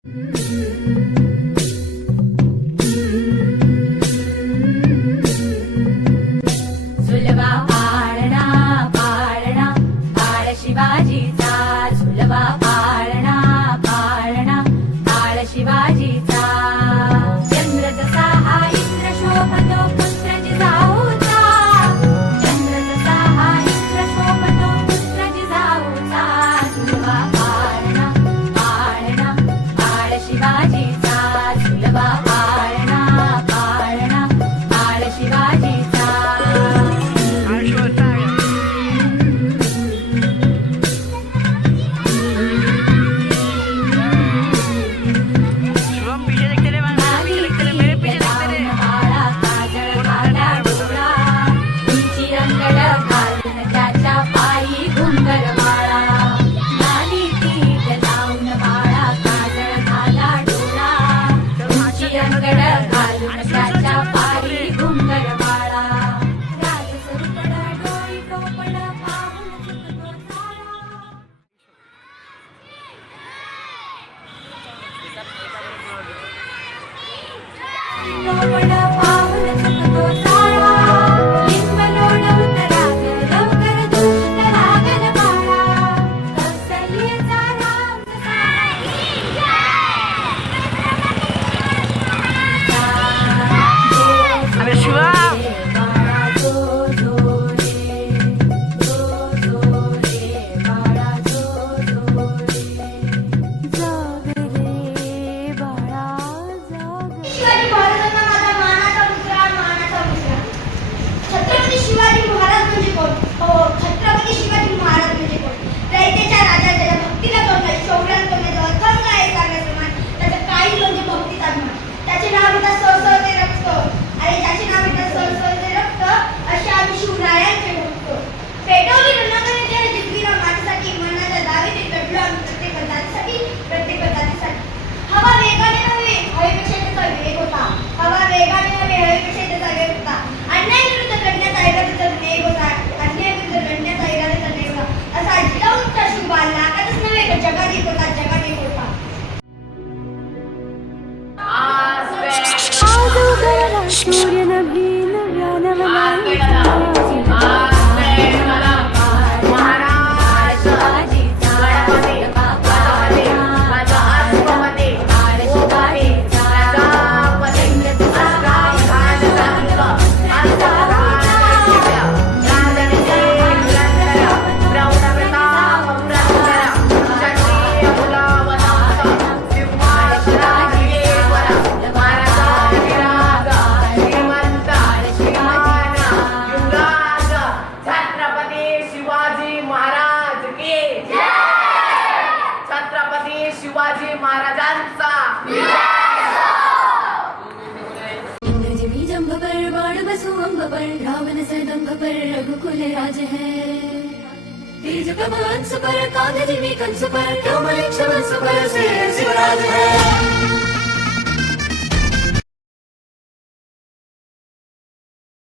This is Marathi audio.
झुलवा पाळणा पाळणा बाळ शिवाजीचा, झुलवा पाळणा पाळणा बाळ शिवाजीचा. चंद्र जसा हा इंद्र शोभतो पुत्र जिजाऊचा, चंद्र जसा हा इंद्र शोभतो पुत्र जिजाऊचा. झुलवा पाळणा पाळणा बाळ शिवाजीचा, झुलवा पाळणा पाळणा बाळ शिवाजीचा. सूर्य नवीन शिवाजी महाराजांचा. इंद्रजिमी जंभ पर बाण बसु अंब पर, रावण से दंभ पर रघुकुल राज है. तेज प्रभात पर कांध जिमी कंस पर, टोमल छवंश पर से शिवराज है.